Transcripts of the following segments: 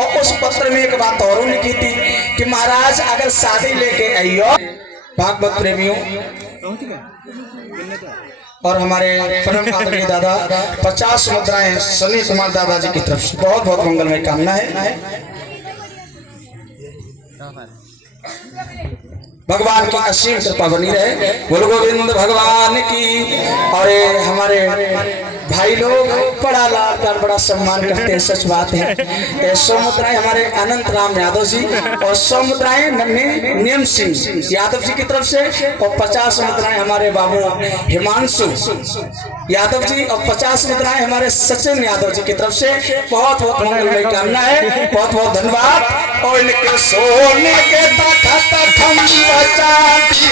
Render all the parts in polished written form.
और उस पत्र में एक बात और लिखी थी कि महाराज अगर शादी लेके आइयो भागवत प्रेमियों और हमारे परम आदरणीय दादा 50 मुद्राएं सनी कुमार दादाजी की तरफ से बहुत बहुत मंगलमय कामना है। भगवान की असीम कृपा बनी रहे। बोलो गोविंद भगवान की। और हमारे भाई लोग बड़ा लाड प्यार बड़ा सम्मान करते हैं, सच बात है। 100 मुद्राएं हमारे अनंत राम यादव जी और 100 मुद्राएं नियम सिंह यादव जी की तरफ से और 50 मुद्राएं हमारे बाबू हिमांशु यादव जी और 50 मुद्राएं हमारे सचिन यादव जी की तरफ से बहुत बहुत मंगलमय कामना है। बहुत बहुत धन्यवाद। और इनके सोने के तखत खंभ चांदी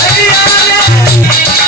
भैया